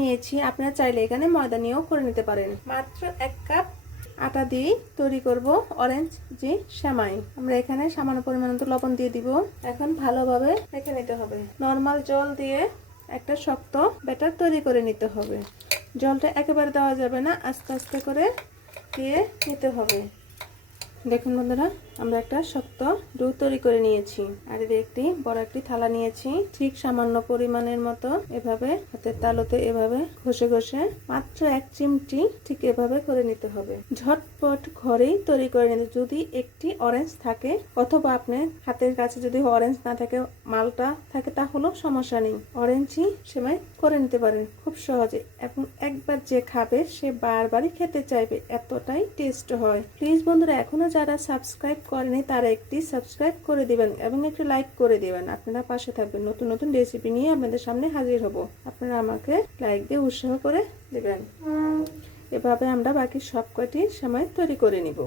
নিয়েছি, আপনারা চাইলে এখানে ময়দা নিয়েও করে নিতে পারেন। মাত্র 1 কাপ আটা দিয়ে তৈরি করব অরেঞ্জ যে সেমাই। আমরা এখানে সামান্য পরিমাণ লবণ দিয়ে দিব। এখন ভালোভাবে মেখে নিতে হবে। নরমাল জল দিয়ে একটা শক্ত ব্যাটার তৈরি করে নিতে হবে। জলটা একেবারে দেওয়া যাবে না, আস্তে আস্তে করে দিয়ে নিতে হবে। দেখুন বন্ধুরা, আমরা একটা শক্ত ডো তৈরি করে নিয়েছি। আর একটি বড় একটি থালা নিয়েছি, ঠিক সামান্য পরিমাণের মতো এভাবে হাতের তালুতে এভাবে ঘষে ঘষে মাত্র 1 চিমটি ঠিক এভাবে করে নিতে হবে। ঝটপট ঘরেই তৈরি করে নিতে। যদি একটি অরেঞ্জ থাকে অথবা আপনার হাতের কাছে যদি অরেঞ্জ না থাকে, মালটা থাকে, তাহলেও সমস্যা নেই, অরেঞ্জই সেমাই করে নিতে পারেন খুব সহজে। এবং একবার যে খাবে সে বারবারই খেতে চাইবে, এতটাই টেস্ট হয়। প্লিজ বন্ধুরা, এখনো যারা সাবস্ক্রাইব করেনি তারা একটি সাবস্ক্রাইব করে দিবেন এবং একটি লাইক করে দিবেন। আপনারা পাশে থাকবেন, নতুন নতুন রেসিপি নিয়ে আপনাদের সামনে হাজির হব। আপনারা আমাকে লাইক দিয়ে উৎসাহ করে দিবেন। এভাবে আমরা বাকি সব কয়টি সেমাই তৈরি করে নিব।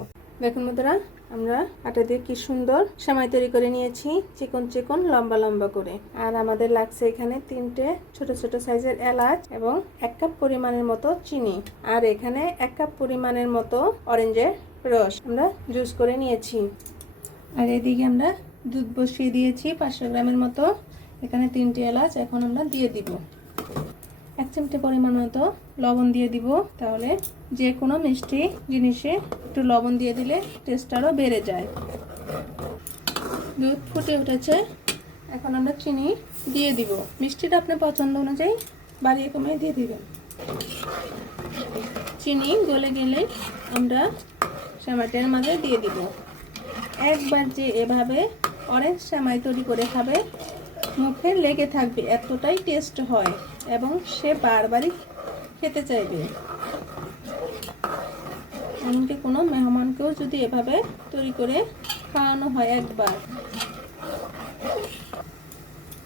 দেখুন বন্ধুরা, আমরা আটা দিয়ে কি সুন্দর সেমাই তৈরি করে নিয়েছি, চিকন চিকন লম্বা লম্বা করে। আর আমাদের লাগছে এখানে 3টে ছোট ছোট সাইজের এলাচ এবং 1 কাপ পরিমাণের মতো চিনি। আর এখানে 1 কাপ পরিমাণের মতো অরেঞ্জের রস আমরা জুস করে নিয়েছি। আর এদিকে আমরা দুধ বসিয়ে দিয়েছি 500 গ্রামের মতো। এখানে 3টে এলাচ এখন আমরা দিয়ে দিব। 1 চিমটি পরিমাণ মতো লবণ দিয়ে দিব। তাহলে যে কোনো মিষ্টি জিনিসে একটু লবণ দিয়ে দিলে টেস্ট আরও বেড়ে যায়। দুধ ফুটে উঠেছে, এখন আমরা চিনি দিয়ে দিব। মিষ্টিটা আপনার পছন্দ অনুযায়ী বাড়িয়ে কমিয়ে দিয়ে দিবেন। চিনি গলে গেলে আমরা সেমাইটার মাঝে দিয়ে দিব। একবার যে এভাবে অরেঞ্জ সেমাই তৈরি করে খাবে, মুখে লেগে থাকবে, এতটাই টেস্ট হয় এবং সে বারবারই খেতে চাইবে। এমনকি কোনো মেহমানকেও যদি এভাবে তৈরি করে খাওয়ানো হয় একবার।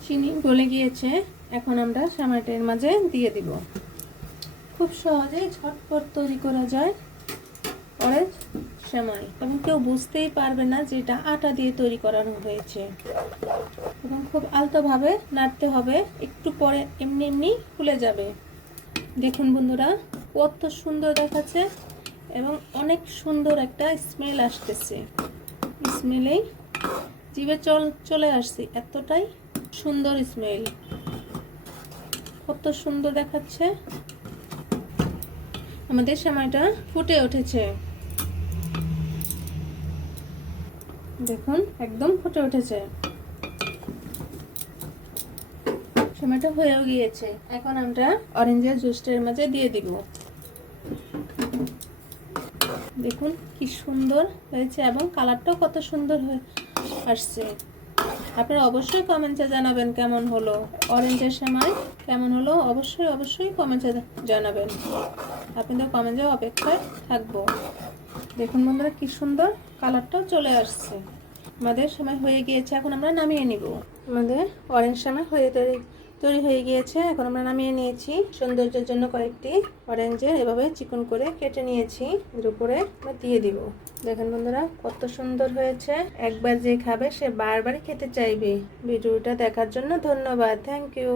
চিনি গলে গিয়েছে, এখন আমরা সেমাইটার মাঝে দিয়ে দিব। খুব সহজেই ঝটপট তৈরি করা যায় অরেঞ্জ সেমাই এবং কেউ বুঝতেই পারবে না যে এটা আটা দিয়ে তৈরি করানো হয়েছে। এবং খুব আলতোভাবে নাড়তে হবে, একটু পরে এমনি এমনি ফুলে যাবে। দেখুন বন্ধুরা, কত সুন্দর দেখাচ্ছে এবং অনেক সুন্দর একটা স্মেল আসতেছে। স্মেলেই জিভে চলে আসছে, এতটাই সুন্দর স্মেল, কত সুন্দর দেখাচ্ছে। আমাদের সেমাইটা ফুটে উঠেছে, দেখুন একদম ফুটে উঠেছে। সেমাইটা হয়েও গিয়েছে। এখন আমরা অরেঞ্জের জুসটার মাঝে দিয়ে দিব। দেখুন কি সুন্দর হয়েছে এবং কালারটাও কত সুন্দর হয়ে আসছে। আপনারা অবশ্যই কমেন্টে জানাবেন কেমন হলো অরেঞ্জের সেমাই, কেমন হলো অবশ্যই কমেন্টে জানাবেন। আপনাদের কমেন্টের অপেক্ষায় থাকবো। দেখুন বন্ধুরা, কি সুন্দর কালারটাও চলে আসছে। আমাদের সেমাই হয়ে গিয়েছে, এখন আমরা নামিয়ে নিব। আমাদের অরেঞ্জ সেমাই তৈরি হয়ে গিয়েছে, এখন আমরা নামিয়ে নিয়েছি। সৌন্দর্যের জন্য কয়েকটি অরেঞ্জের এভাবে চিকন করে কেটে নিয়েছি, এর উপরে দিয়ে দিব। দেখেন বন্ধুরা, কত সুন্দর হয়েছে। একবার যে খাবে সে বারবার খেতে চাইবে। ভিডিওটা দেখার জন্য ধন্যবাদ। Thank you.